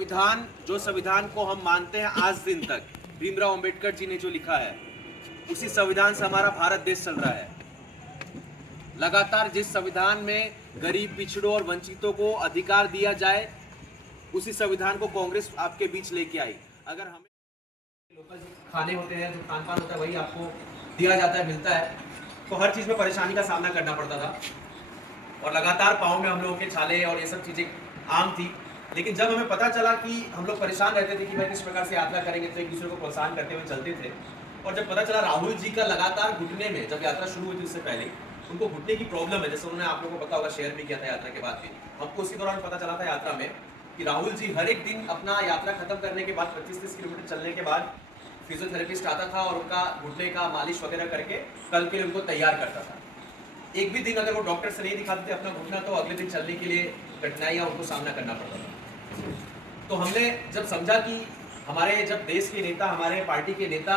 संविधान, जो संविधान को हम मानते हैं आज दिन तक, भीमराव अंबेडकर जी ने जो लिखा है, उसी संविधान से हमारा भारत देश चल रहा है। लगातार जिस संविधान में गरीब, पिछड़ों और वंचितों को अधिकार दिया जाए, उसी संविधान को कांग्रेस आपके बीच लेके आई। अगर हमें लोकल खाने होते हैं, जो खान पान होता है, वही आपको दिया जाता है, मिलता है, तो हर चीज़ में परेशानी का सामना करना पड़ता था और लगातार पाँव में हम लोगों के छाले और ये सब चीज़ें आम थी। लेकिन जब हमें पता चला कि हम लोग परेशान रहते थे कि भाई किस प्रकार से यात्रा करेंगे, तो एक दूसरे को प्रोत्साहन करते हुए चलते थे। और जब पता चला राहुल जी का लगातार घुटने में, जब यात्रा शुरू हुई थी उससे पहले उनको घुटने की प्रॉब्लम है, जैसे उन्होंने आप लोगों को पता होगा, शेयर भी किया था यात्रा के बाद भी। हमको उसी दौरान पता चला था यात्रा में कि राहुल जी हर एक दिन अपना यात्रा खत्म करने के बाद 25-30 किलोमीटर चलने के बाद फिजियोथेरेपिस्ट आता था और उनका घुटने का मालिश वगैरह करके कल के लिए उनको तैयार करता था। एक भी दिन अगर वो डॉक्टर से नहीं दिखाते थे अपना घुटना, तो अगले दिन चलने के लिए कठिनाइयाँ उनको सामना करना पड़ता था। तो हमने जब समझा कि हमारे जब देश के नेता, हमारे पार्टी के नेता,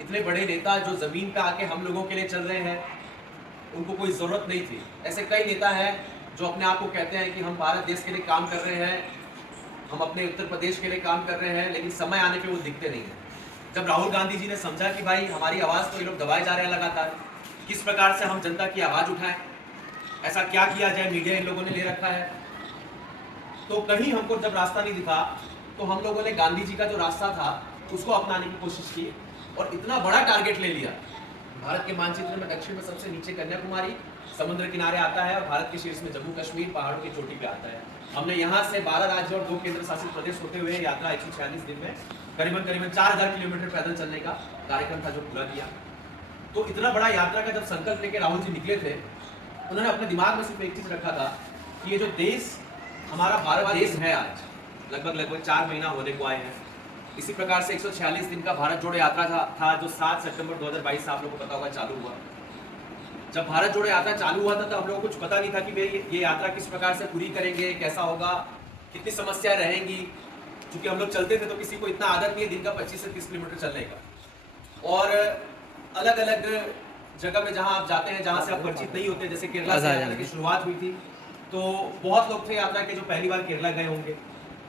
इतने बड़े नेता जो ज़मीन पे आके हम लोगों के लिए चल रहे हैं, उनको कोई ज़रूरत नहीं थी। ऐसे कई नेता हैं जो अपने आप को कहते हैं कि हम भारत देश के लिए काम कर रहे हैं, हम अपने उत्तर प्रदेश के लिए काम कर रहे हैं, लेकिन समय आने पे वो दिखते नहीं हैं। जब राहुल गांधी जी ने समझा कि भाई हमारी आवाज़ तो ये लोग दबाए जा रहे हैं लगातार, किस प्रकार से हम जनता की आवाज़ उठाएं, ऐसा क्या किया जाए, मीडिया इन लोगों ने ले रखा है, तो कहीं हमको जब रास्ता नहीं दिखा, तो हम लोगों ने गांधी जी का जो रास्ता था उसको अपनाने की कोशिश की और इतना बड़ा टारगेट ले लिया। भारत के मानचित्र में दक्षिण में सबसे नीचे कन्याकुमारी समुद्र किनारे आता है और भारत के शीर्ष में जम्मू कश्मीर पहाड़ों की चोटी पे आता है। हमने यहाँ से 12 राज्य और 2 केंद्र शासित प्रदेश होते हुए यात्रा 146 दिन में करीबन 4000 किलोमीटर पैदल चलने का कार्यक्रम था जो पूरा किया। तो इतना बड़ा यात्रा का जब संकल्प लेके राहुल जी निकले थे, उन्होंने अपने दिमाग में सिर्फ एक चीज रखा था कि ये जो देश हमारा भारत देश है, आज लगभग 4 महीना होने को आए हैं। इसी प्रकार से 146 दिन का भारत जोड़ो यात्रा था जो 7 सितंबर 2022 से आप लोगों को पता होगा चालू हुआ। जब भारत जोड़ो यात्रा चालू हुआ था तो हम लोगों को कुछ पता नहीं था कि भाई ये यात्रा किस प्रकार से पूरी करेंगे, कैसा होगा, कितनी समस्याएं रहेंगी। क्योंकि हम लोग चलते थे तो किसी को इतना आदत नहीं है दिन का 25 से 30 किलोमीटर चलने का। और अलग अलग जगह में जहाँ आप जाते हैं, जहाँ से आप परिचित नहीं होते, जैसे केरला से यात्रा की शुरुआत हुई थी, तो बहुत लोग थे यात्रा के जो पहली बार केरला गए होंगे।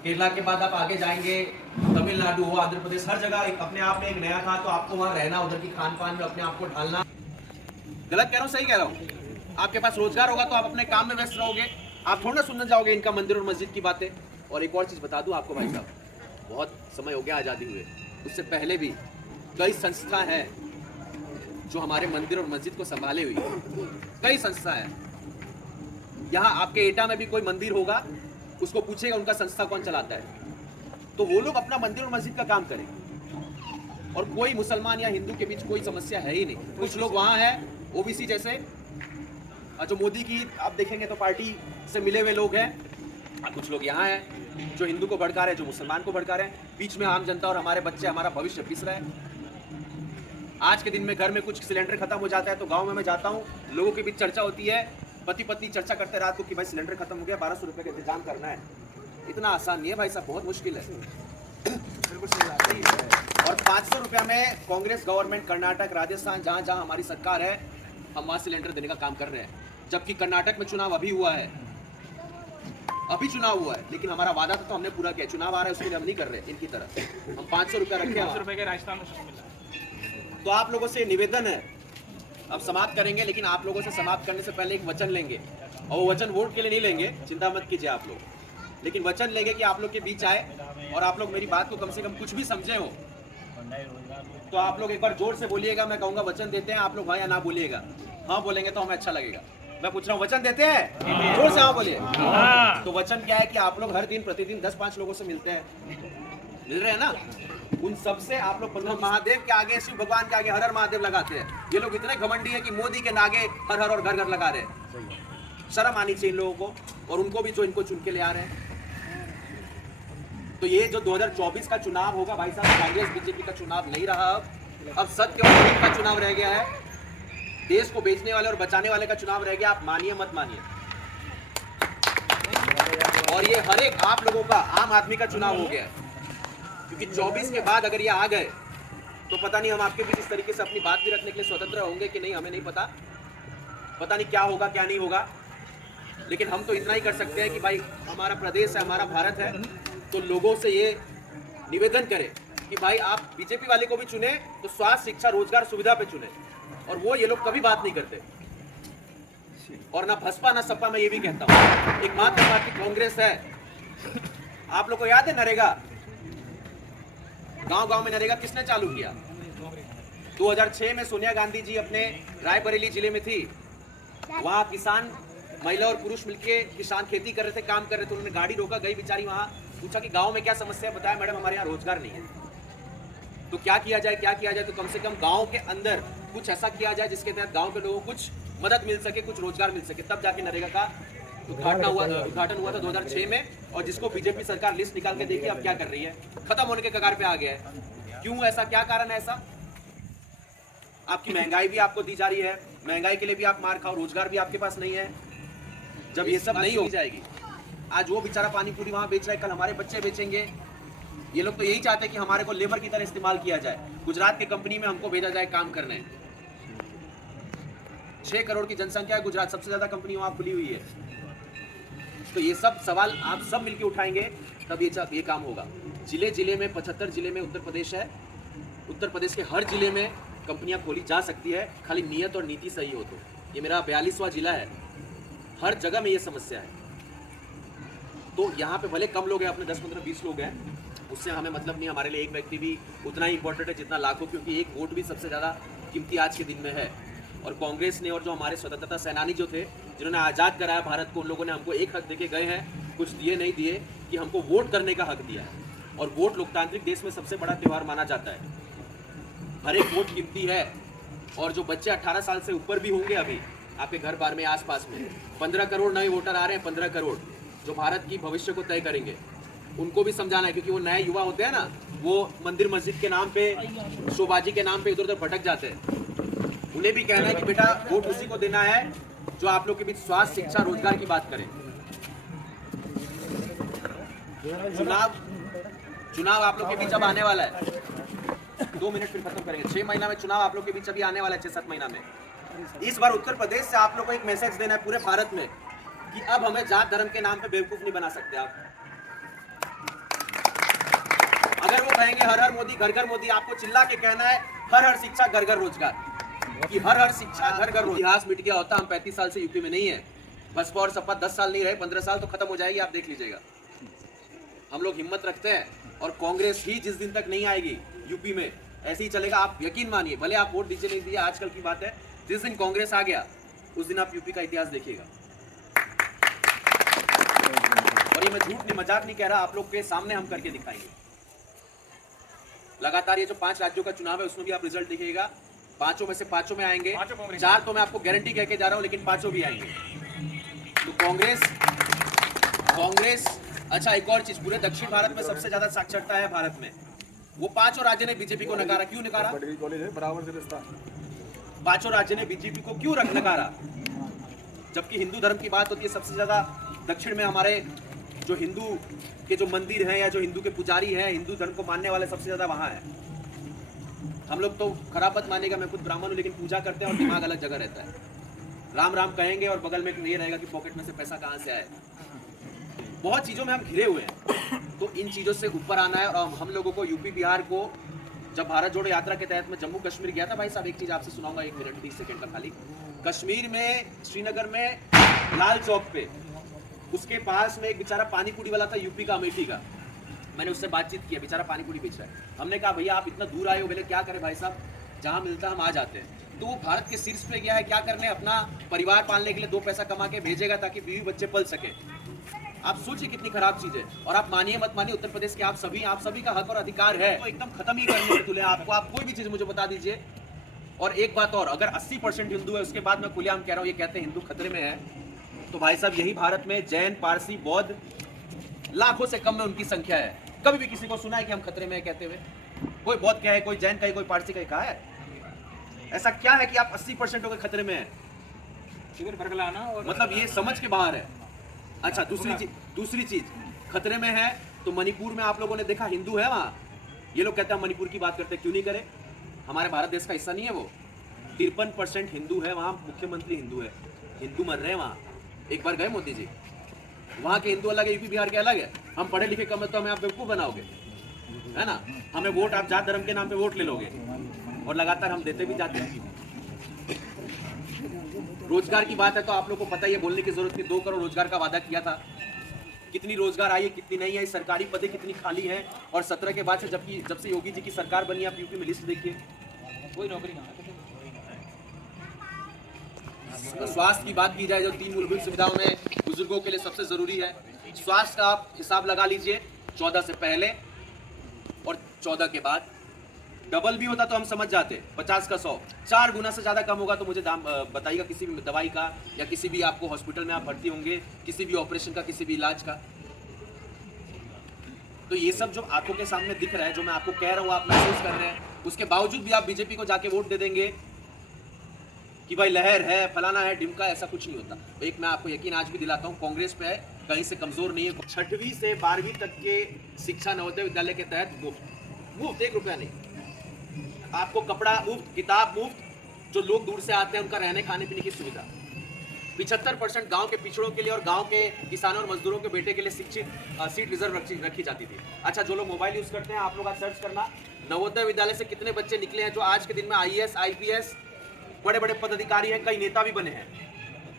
केरला के बाद आप आगे जाएंगे, तमिलनाडु हो, आंध्र प्रदेश, हर जगह एक अपने आप में एक नया था, तो आपको वहाँ रहना, उधर की खान पान में अपने आप को ढालना। गलत कह रहा हूँ, सही कह रहा हूँ? आपके पास रोजगार होगा तो आप अपने काम में व्यस्त रहोगे, आप थोड़ा ना सुनने जाओगे इनका मंदिर और मस्जिद की बातें। और एक और चीज़ बता दूँ आपको भाई साहब, बहुत समय हो गया आज़ादी हुए, उससे पहले भी कई संस्था हैं जो हमारे मंदिर और मस्जिद को संभाले हुई, कई संस्था हैं। यहाँ आपके एटा में भी कोई मंदिर होगा, उसको पूछेगा उनका संस्था कौन चलाता है, तो वो लोग अपना मंदिर और मस्जिद का काम करें। और कोई मुसलमान या हिंदू के बीच कोई समस्या है ही नहीं। कुछ लोग वहाँ हैं ओबीसी जैसे, जो मोदी की आप देखेंगे तो पार्टी से मिले हुए लोग हैं, और कुछ लोग यहाँ हैं जो हिंदू को भड़का रहे हैं, जो मुसलमान को भड़का रहे हैं। बीच में आम जनता और हमारे बच्चे, हमारा भविष्य पिस रहा है। आज के दिन में घर में कुछ सिलेंडर खत्म हो जाता है तो गाँव में मैं जाता हूँ, लोगों के बीच चर्चा होती है, पति पत्नी चर्चा करते रात को कि भाई सिलेंडर खत्म हो गया, 1200 रुपये का इंतजाम करना है। इतना आसान नहीं है भाई साहब, बहुत मुश्किल है। और 500 रुपया में कांग्रेस गवर्नमेंट कर्नाटक, राजस्थान, जहाँ जहाँ हमारी सरकार है, हम वहाँ सिलेंडर देने का काम कर रहे हैं। जबकि कर्नाटक में चुनाव अभी हुआ है, अभी चुनाव हुआ है, लेकिन हमारा वादा था तो हमने पूरा किया। चुनाव आ रहा है उसके लिए हम नहीं कर रहे इनकी तरह, हम 500 रुपया रखे। 500 रुपये के राजस्थान में। तो आप लोगों से निवेदन है, अब समाप्त करेंगे, लेकिन आप लोगों से समाप्त करने से पहले एक वचन लेंगे, और वो वचन वोट के लिए नहीं लेंगे, चिंता मत कीजिए आप लोग, लेकिन वचन लेंगे कि आप लोग के बीच आए और आप लोग मेरी बात को कम से कम कुछ भी समझे हो। तो आप लोग एक बार जोर से बोलिएगा, मैं कहूँगा वचन देते हैं, आप लोग हाँ या ना बोलिएगा। हाँ बोलेंगे तो हमें अच्छा लगेगा। मैं पूछ रहा हूँ, वचन देते हैं? जोर से हाँ बोलिए। तो वचन क्या है कि आप लोग हर दिन प्रतिदिन 10-5 लोगों से मिलते हैं, मिल रहे हैं ना, उन सबसे आप लोग महादेव के आगे, शिव भगवान के आगे हर हर महादेव लगाते हैं। ये लोग इतने घमंडी है कि मोदी के नागे हर हर और घर घर लगा रहे हैं। शर्म आनी चाहिए इन लोगों को, और उनको भी जो इनको चुन के ले आ रहे हैं। तो ये जो 2024 का चुनाव होगा भाई साहब, कांग्रेस बीजेपी का चुनाव नहीं रहा, अब सत्य और झूठ का चुनाव रह गया है। देश को बेचने वाले और बचाने वाले का चुनाव रह गया। आप मानिए मत मानिए, और ये हर एक आप लोगों का, आम आदमी का चुनाव हो गया है। क्योंकि 24 के बाद अगर ये आ गए तो पता नहीं हम आपके बीच इस तरीके से अपनी बात भी रखने के लिए स्वतंत्र होंगे कि नहीं, हमें नहीं पता। पता नहीं क्या होगा क्या नहीं होगा, लेकिन हम तो इतना ही कर सकते हैं कि भाई हमारा प्रदेश है, हमारा भारत है, तो लोगों से ये निवेदन करें कि भाई आप बीजेपी वाले को भी चुने तो स्वास्थ्य, शिक्षा, रोजगार, सुविधा पे चुने, और वो ये लोग कभी बात नहीं करते। और ना बसपा ना सपा, मैं ये भी कहता हूँ एकमात्र पार्टी कांग्रेस है। आप लोग को याद है नरेगा, गांव गांव में नरेगा किसने चालू किया? 2006 में सोनिया गांधी जी अपने रायबरेली जिले में थी, वहां किसान महिला और पुरुष मिलके किसान खेती कर रहे थे, काम कर रहे थे, उन्होंने गाड़ी रोका, गई बेचारी वहां, पूछा कि गांव में क्या समस्या है, बताया मैडम हमारे यहाँ रोजगार नहीं है। तो क्या किया जाए, क्या किया जाए? तो कम से कम गांव के अंदर कुछ ऐसा किया जाए जिसके तहत गांव के लोगों को कुछ मदद मिल सके, कुछ रोजगार मिल सके। तब जाके नरेगा का उद्घाटन हुआ था 2006 में, और जिसको बीजेपी सरकार लिस्ट निकाल के देखिए अब क्या कर रही है, खत्म होने के कगार पे आ गया है। क्यों ऐसा, क्या कारण है ऐसा? आपकी महंगाई भी आपको दी जा रही है, महंगाई के लिए भी आप मार खाओ, रोजगार भी आपके पास नहीं है। जब ये सब नहीं हो जाएगी, आज वो बेचारा पानी पूरी वहां बेच रहा है, कल हमारे बच्चे बेचेंगे। ये लोग तो यही चाहते हैं कि हमारे को लेबर की तरह इस्तेमाल किया जाए, गुजरात की कंपनी में हमको भेजा जाए काम करने। 6 करोड़ की जनसंख्या है गुजरात, सबसे ज्यादा कंपनी वहां खुली हुई है। तो ये सब सवाल आप सब मिलकर उठाएंगे तब ये काम होगा। जिले जिले में 75 जिले में उत्तर प्रदेश है, उत्तर प्रदेश के हर जिले में कंपनियां खोली जा सकती है, खाली नियत और नीति सही हो तो। ये मेरा 42वां जिला है, हर जगह में ये समस्या है। तो यहाँ पे भले कम लोग हैं, अपने 10, 15, 20 लोग हैं, उससे हमें मतलब नहीं। हमारे लिए एक व्यक्ति भी उतना ही इंपॉर्टेंट है जितना लाखों, क्योंकि एक वोट भी सबसे ज़्यादा कीमती आज के दिन में है। और कांग्रेस ने और जो हमारे स्वतंत्रता सेनानी जो थे, जिन्होंने आज़ाद कराया भारत को, उन लोगों ने हमको एक हक देके गए हैं, कुछ दिए नहीं दिए, कि हमको वोट करने का हक दिया है। और वोट लोकतांत्रिक देश में सबसे बड़ा त्यौहार माना जाता है, हर एक वोट कीमती है। और जो बच्चे 18 साल से ऊपर भी होंगे अभी आपके घर बार में, आसपास में 15 करोड़ नए वोटर आ रहे हैं, 15 करोड़ जो भारत की भविष्य को तय करेंगे, उनको भी समझाना है। क्योंकि वो नए युवा होते हैं ना, वो मंदिर मस्जिद के नाम पे, शोबाजी के नाम पे इधर उधर भटक जाते हैं। उन्हें भी कहना है कि बेटा वोट उसी को देना है जो आप लोग के बीच स्वास्थ्य, शिक्षा, रोजगार की बात करें। चुनाव आप लोग के बीच अब आने वाला है, 2 मिनट फिर खत्म करेंगे। 6 महीना में चुनाव आप लोग के बीच अभी आने वाला है, 6-7 महीना में। इस बार उत्तर प्रदेश से आप लोग को एक मैसेज देना है पूरे भारत में कि अब हमें जात धर्म के नाम पे बेवकूफ नहीं बना सकते आप। अगर वो कहेंगे हर हर मोदी, घर घर मोदी, आपको चिल्ला के कहना है हर हर शिक्षा, घर घर रोजगार, कि हर हर शिक्षा, घर घर रोजगार। इतिहास मिट गया होता, हम 35 साल से यूपी में नहीं है। बसपा और सपा 10 साल नहीं रहे, 15 साल तो खत्म हो जाएगी, आप देख लीजिएगा। हम लोग हिम्मत रखते हैं, और कांग्रेस ही जिस दिन तक नहीं आएगी यूपी में, ऐसे ही चलेगा। आप यकीन मानिए, भले आप वोट दीजिए नहीं दिए, आजकल की बात है, जिस दिन कांग्रेस आ गया उस दिन आप यूपी का इतिहास देखिएगा। और ये मैं झूठ नहीं, मजाक नहीं कह रहा, आप लोग के सामने हम करके दिखाएंगे। लगातार ये जो 5 राज्यों का चुनाव है उसमें भी आप रिजल्ट देखिएगा, 5 में से 5 में आएंगे, 4 तो मैं आपको गारंटी कह के जा रहा हूं, लेकिन 5 भी आएंगे। तो कांग्रेस, अच्छा एक और चीज, पूरे दक्षिण भारत में सबसे ज्यादा साक्षरता है भारत में, वो 5 राज्य ने बीजेपी को नकारा। क्यों नकारा? पांचों राज्य ने बीजेपी को क्यों नकारा? जबकि हिंदू धर्म की बात होती है, सबसे ज्यादा दक्षिण में हमारे जो हिंदू के जो मंदिर हैं या जो हिंदू के पुजारी हैं, हिंदू धर्म को मानने वाले सबसे ज्यादा वहां है। हम लोग तो खराब मत मानेगा, मैं खुद ब्राह्मण हूँ, लेकिन पूजा करते हैं और दिमाग अलग जगह रहता है। राम राम कहेंगे और बगल में ये रहेगा कि पॉकेट में से पैसा कहाँ से आए। बहुत चीज़ों में हम घिरे हुए हैं, तो इन चीज़ों से ऊपर आना है। और हम लोगों को यूपी बिहार को, जब भारत जोड़ो यात्रा के तहत मैं जम्मू कश्मीर गया था, भाई साहब एक चीज़ आपसे सुनाऊंगा, 1 मिनट 30 सेकंड का खाली। कश्मीर में, श्रीनगर में, लाल चौक पे, उसके पास में एक बेचारा पानी पूरी वाला था, यूपी का, अमेठी का। मैंने उससे बातचीत की, बेचारा पानी पूरी बेच रहा है। हमने कहा भैया आप इतना दूर आए हो, बोले क्या करें भाई साहब, जहाँ मिलता हम आ जाते हैं। तो वो भारत के शीर्ष पे गया है, क्या करने, अपना परिवार पालने के लिए 2 पैसा कमा के भेजेगा ताकि बीवी बच्चे पल सके। आप सोचिए कितनी खराब चीज है। और आप मानिए मत मानिए, उत्तर प्रदेश के आप सभी का हक और अधिकार है, तो एकदम खत्म ही करने के तुले आपको। आप कोई भी चीज मुझे बता दीजिए। और एक बात और, अगर 80% हिंदू है, उसके बाद मैं खुलेआम कह रहा हूँ, ये कहते हैं हिंदू खतरे में है, तो भाई साहब यही भारत में जैन, पारसी, बौद्ध लाखों से कम में उनकी संख्या है। कभी भी किसी को सुना है कि हम खतरे में है कहते हुए? कोई बौद्ध कहे, कोई जैन कहे, कोई पारसी कहे, कहा है? ऐसा क्या है कि आप 80% हो गए खतरे में है? मतलब ये समझ के बाहर है। अच्छा दूसरी चीज खतरे में है तो मणिपुर में आप लोगों ने देखा हिंदू है वहाँ, ये लोग कहते हैं मणिपुर की बात करते हैं, क्यों नहीं करे? हमारे भारत देश का हिस्सा नहीं है वो? 53% हिंदू है वहाँ, मुख्यमंत्री हिंदू है, हिंदू मर रहे हैं वहाँ। एक बार गए मोदी जी, वहाँ के हिंदू अलग है, यूपी बिहार के अलग है। हम पढ़े लिखे कम है तो हमें आप बेवकूफ़ बनाओगे, है ना। हमें वोट, आप जात धर्म के नाम पे वोट ले लोगे और लगातार हम देते भी जाते हैं। रोजगार की बात है तो आप लोग को पता ही है, बोलने की जरूरत नहीं। 2 करोड़ रोजगार का वादा किया था, कितनी रोजगार आई है, कितनी नहीं आई, सरकारी पदें कितनी खाली है। और 17 के बाद से जब से योगी जी की सरकार बनी, आप यूपी में लिस्ट देखिए, कोई नौकरी नहीं। स्वास्थ्य की बात की जाए, जो 3 मूलभूत सुविधाओं में बुजुर्गों के लिए सबसे जरूरी है, स्वास्थ्य का आप हिसाब लगा लीजिए। 14 से पहले और 14 के बाद डबल भी होता तो हम समझ जाते, 50 का 100, 4 गुना से ज्यादा कम होगा तो मुझे दाम बताइएगा किसी भी दवाई का, या किसी भी आपको हॉस्पिटल में आप भर्ती होंगे, किसी भी ऑपरेशन का, किसी भी इलाज का। तो ये सब जो आंखों के सामने दिख रहा है, जो मैं आपको कह रहा हूँ, आप महसूस कर रहे हैं, उसके बावजूद भी आप बीजेपी को जाके वोट दे देंगे कि भाई लहर है, फलाना है, डिमका। ऐसा कुछ नहीं होता। एक मैं आपको यकीन आज भी दिलाता हूँ, कांग्रेस पे है, कहीं से कमजोर नहीं है। 6वीं से 12वीं तक के शिक्षा नवोदय विद्यालय के तहत मुफ्त, 1 रुपया नहीं। आपको कपड़ा मुफ्त, किताब मुफ्त, जो लोग दूर से आते हैं उनका रहने खाने पीने की सुविधा। 75% गांव के पिछड़ों के लिए और गांव के किसानों और मजदूरों के बेटे के लिए सीट रिजर्व रखी जाती थी। अच्छा, जो लोग मोबाइल यूज करते हैं, आप लोग आज सर्च करना, नवोदय विद्यालय से कितने बच्चे निकले हैं जो आज के दिन में IAS, IPS, बड़े बड़े पदाधिकारी हैं, कई नेता भी बने हैं।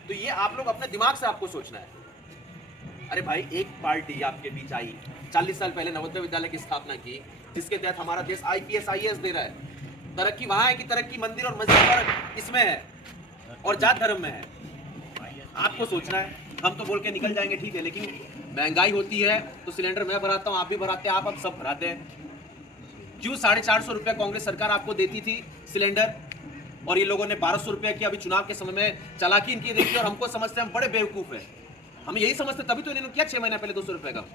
तो ये आप लोग अपने दिमाग से आपको सोचना है। अरे भाई, एक पार्टी आपके बीच आई, 40 साल पहले नवोदय विद्यालय की स्थापना की, जिसके तहत हमारा देश IPS, IAS दे रहा है। तरक्की वहां है कि तरक्की मंदिर और मस्जिद पर इसमें है और जात धर्म में है। आपको सोचना है। हम तो बोल के निकल जाएंगे, ठीक है, लेकिन महंगाई होती है तो सिलेंडर मैं भराता हूँ, आप भी भराते हैं, आप अब सब भराते हैं। क्यों 450 रुपया कांग्रेस सरकार आपको देती थी सिलेंडर, और ये लोगों ने 1200 रुपया की अभी चुनाव के समय में चालाकी इनकी देखी, और हमको समझते हैं हम बड़े बेवकूफ है। हम यही समझते, तभी तो इन्होंने किया 6 महीना पहले 200 रुपये का।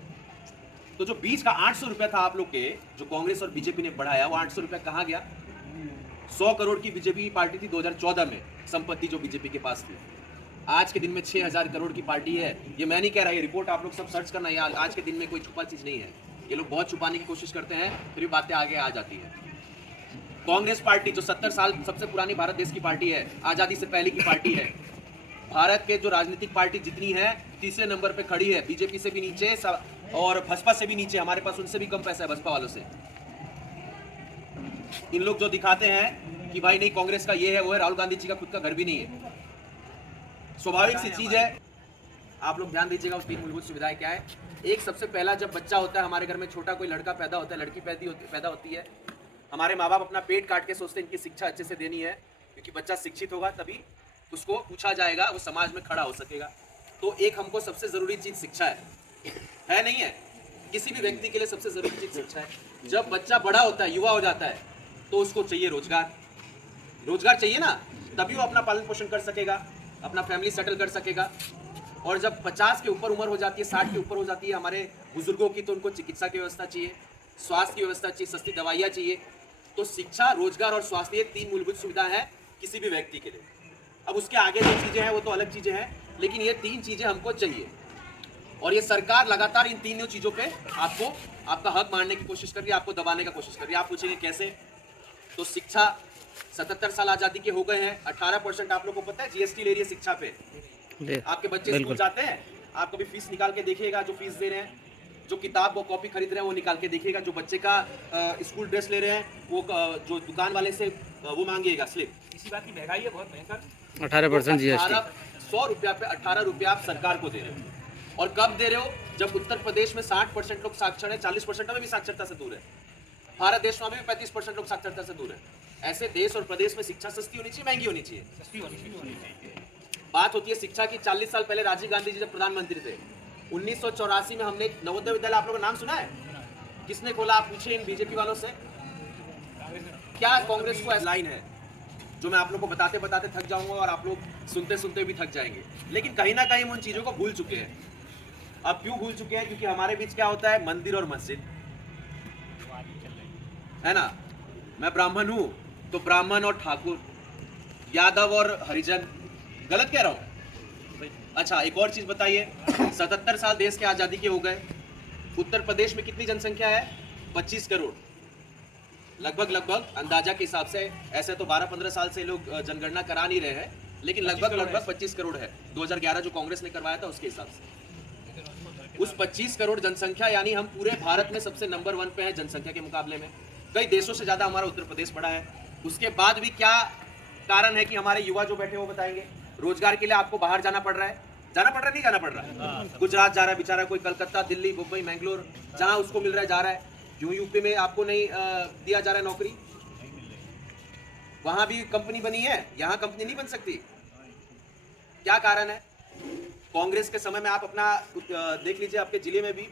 तो जो बीच का 800 रुपया था आप लोग के, जो कांग्रेस और बीजेपी ने बढ़ाया, वो 800 रुपया कहाँ गया? 100 करोड़ की बीजेपी की पार्टी थी 2014 में, संपत्ति जो बीजेपी के पास थी। आज के दिन में 6000 करोड़ की पार्टी है। ये मैं नहीं कह रहा, ये रिपोर्ट आप लोग सब सर्च करना है। आज के दिन में कोई छुपा चीज नहीं है। ये लोग बहुत छुपाने की कोशिश करते हैं, फिर बातें आगे आ जाती है। कांग्रेस पार्टी जो 70 साल सबसे पुरानी भारत देश की पार्टी है, आजादी से पहले की पार्टी है। भारत के जो राजनीतिक पार्टी जितनी है, 3रे नंबर पे खड़ी है, बीजेपी से भी नीचे और भाजपा से भी नीचे। हमारे पास उनसे भी कम पैसा है, भाजपा वालों से। इन लोग जो दिखाते हैं कि भाई नहीं कांग्रेस का ये है वो है, राहुल गांधी जी का खुद का घर भी नहीं है। स्वाभाविक सी चीज है। आप लोग ध्यान दीजिएगा, उस 3 मूलभूत सुविधाएं क्या है। एक, सबसे पहला, जब बच्चा होता है हमारे घर में, छोटा कोई लड़का पैदा होता है, लड़की पैदा होती है, हमारे माँ बाप अपना पेट काट के सोचते हैं इनकी शिक्षा अच्छे से देनी है, क्योंकि बच्चा शिक्षित होगा तभी उसको पूछा जाएगा, वो समाज में खड़ा हो सकेगा। तो एक हमको सबसे जरूरी चीज शिक्षा है नहीं है? किसी भी व्यक्ति के लिए सबसे जरूरी चीज शिक्षा है। जब बच्चा बड़ा होता है, युवा हो जाता है, तो उसको चाहिए रोजगार चाहिए ना, तभी वो अपना पालन पोषण कर सकेगा, अपना फैमिली सेटल कर सकेगा। और जब 50 के ऊपर उम्र हो जाती है, 60 के ऊपर हो जाती है हमारे बुजुर्गों की, तो उनको चिकित्सा की व्यवस्था चाहिए, स्वास्थ्य की व्यवस्था चाहिए, सस्ती दवाइयाँ चाहिए। तो शिक्षा, रोजगार और स्वास्थ्य, ये 3 मूलभूत सुविधा है किसी भी व्यक्ति के लिए। अब उसके आगे जो चीजें हैं वो तो अलग चीजें हैं, लेकिन ये 3 चीजें हमको चाहिए। और ये सरकार लगातार इन 3 चीजों पे आपको आपका हक मारने की कोशिश कर रही है, आपको दबाने का कोशिश कर रही है। आप पूछेंगे कैसे? तो शिक्षा, 77 साल आजादी के हो गए हैं, 18% आप लोग को पता है GST ले रही है शिक्षा पे। आपके बच्चे स्कूल जाते हैं, आप कभी फीस निकाल के देखिएगा, जो फीस दे रहे हैं, जो किताब वो कॉपी खरीद रहे हैं वो निकाल के देखिएगा, जो बच्चे का स्कूल ड्रेस ले रहे हैं वो जो दुकान वाले से वो मांगिएगा स्लिप। इसी बात की महंगाई है बहुत भयंकर। 18% GST, 100 रुपया पे 18 रुपया आप सरकार को दे रहे हो। और कब दे रहे हो? जब उत्तर प्रदेश में 60% लोग साक्षर है, 40% में भी साक्षरता से दूर है। भारत देश में भी 35% लोग साक्षरता से दूर है। ऐसे देश और प्रदेश में शिक्षा सस्ती होनी चाहिए, महंगी होनी चाहिए? सस्ती होनी चाहिए। बात होती है शिक्षा की। 40 साल पहले राजीव गांधी जी जब प्रधानमंत्री थे, 1984 में हमने नवोदय विद्यालय, आप लोगों का नाम सुना है? किसने खोला? आप पूछिए इन बीजेपी वालों से। क्या कांग्रेस को लाइन है जो मैं आप लोग को बताते बताते थक जाऊंगा और आप लोग सुनते सुनते भी थक जाएंगे, लेकिन कहीं ना कहीं हम उन चीजों को भूल चुके हैं। अब क्यों भूल चुके हैं? क्योंकि हमारे बीच क्या होता है, मंदिर और मस्जिद, है ना। मैं ब्राह्मण हूं तो ब्राह्मण और ठाकुर, यादव और हरिजन, गलत कह रहा हूं? अच्छा, एक और चीज बताइए, 77 साल देश के आजादी के हो गए, उत्तर प्रदेश में कितनी जनसंख्या है? 25 करोड़ लगभग अंदाजा के हिसाब से। ऐसे तो 12-15 साल से लोग जनगणना करा नहीं रहे हैं, लेकिन लगभग 25 करोड़ है। 2011 जो कांग्रेस ने करवाया था उसके हिसाब से। उस 25 करोड़ जनसंख्या यानी हम पूरे भारत में सबसे नंबर 1 पे हैं जनसंख्या के मुकाबले में। कई देशों से ज्यादा हमारा उत्तर प्रदेश बड़ा है। उसके बाद भी क्या कारण है कि हमारे युवा जो बैठे वो बताएंगे। रोजगार के लिए आपको बाहर जाना पड़ रहा है, नहीं जाना पड़ रहा है। गुजरात जा रहा है बेचारा, कोई कलकत्ता, दिल्ली, मुंबई, मैंगलोर, जहां उसको मिल रहा है जा रहा है। क्यों यूपी में आपको नहीं दिया जा रहा है नौकरी? वहां भी कंपनी बनी है, यहाँ कंपनी नहीं बन सकती। क्या कारण है? कांग्रेस के समय में आप अपना देख लीजिए, आपके जिले में भी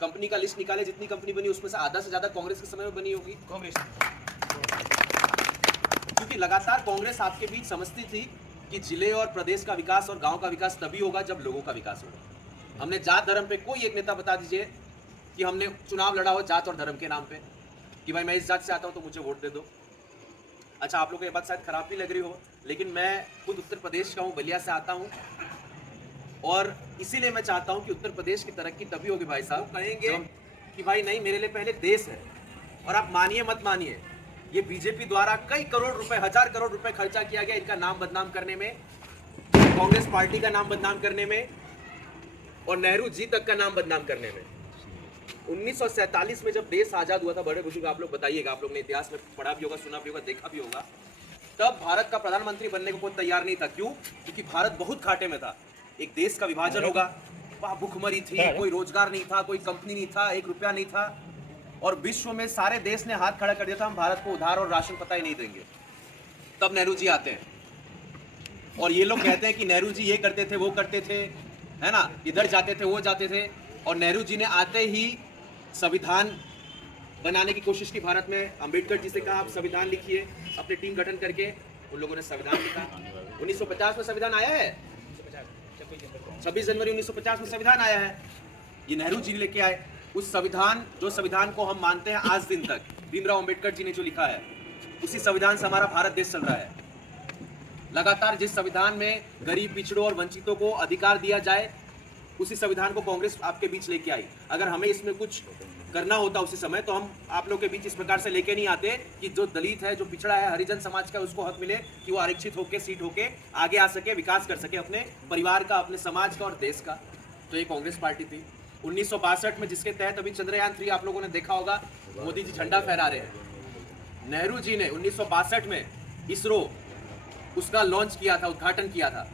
कंपनी का लिस्ट निकाले, जितनी कंपनी बनी उसमें से आधा से ज्यादा कांग्रेस के समय में बनी होगी। कांग्रेस, क्योंकि लगातार कांग्रेस आपके बीच समझती थी कि जिले और प्रदेश का विकास और गांव का विकास तभी होगा जब लोगों का विकास होगा। हमने जात धर्म पे कोई एक नेता बता दीजिए कि हमने चुनाव लड़ा हो जात और धर्म के नाम पे कि भाई मैं इस जात से आता हूं तो मुझे वोट दे दो। अच्छा, आप लोगों को ये बात शायद खराब भी लग रही हो, लेकिन मैं खुद उत्तर प्रदेश का हूँ, बलिया से आता हूँ, और इसीलिए मैं चाहता हूँ कि उत्तर प्रदेश की तरक्की तभी होगी भाई साहब कहेंगे कि भाई नहीं, मेरे लिए पहले देश है। और आप मानिए मत मानिए, ये बीजेपी द्वारा कई करोड़ रुपए, 1000 करोड़ रुपए खर्चा किया गया इनका नाम बदनाम करने में, कांग्रेस पार्टी का नाम बदनाम करने में और नेहरू जी तक का नाम बदनाम करने में। 1947 में जब देश आजाद हुआ था, बड़े बुजुर्ग आप लोग बताइएगा, आप लोग ने इतिहास में पढ़ा भी होगा, सुना भी होगा, देखा भी होगा, तब भारत का प्रधानमंत्री बनने को कोई तैयार नहीं था। क्यों? क्योंकि भारत बहुत घाटे में था। एक देश का विभाजन होगा, वहां भूखमरी थी, कोई रोजगार नहीं था, कोई कंपनी नहीं था, 1 रुपया नहीं था, और विश्व में सारे देश ने हाथ खड़ा कर दिया था, हम भारत को उधार और राशन पता ही नहीं देंगे। तब नेहरू जी आते हैं और ये लोग कहते हैं कि नेहरू जी ये करते थे, वो करते थे, है ना, इधर जाते थे, वो जाते थे। और नेहरू जी ने आते ही संविधान बनाने की कोशिश की भारत में। अंबेडकर जी से कहा आप संविधान लिखिए, अपनी टीम गठन करके उन लोगों ने संविधान लिखा। 1950 में संविधान आया है, 26 जनवरी 1950 में संविधान आया है, ये नेहरू जी लेके आए। उस संविधान, जो संविधान को हम मानते हैं आज दिन तक, भीमराव अंबेडकर जी ने जो लिखा है, उसी संविधान से हमारा भारत देश चल रहा है। लगातार जिस संविधान में गरीब, पिछड़ों और वंचितों को अधिकार दिया जाए, उसी संविधान को कांग्रेस आपके बीच लेके आई। अगर हमें इसमें कुछ करना होता उसी समय, तो हम आप लोग के बीच इस प्रकार से लेके नहीं आते कि जो दलित है, जो पिछड़ा है, हरिजन समाज का, उसको हक मिले कि वो आरक्षित होकर सीट होके आगे आ सके, विकास कर सके अपने परिवार का, अपने समाज का और देश का। तो ये कांग्रेस पार्टी थी 1962 में, जिसके तहत अभी चंद्रयान 3 आप लोगों ने देखा होगा, मोदी जी झंडा फहरा रहे हैं। नेहरू जी ने 1962 में इसरो उसका लॉन्च किया था, उद्घाटन किया था।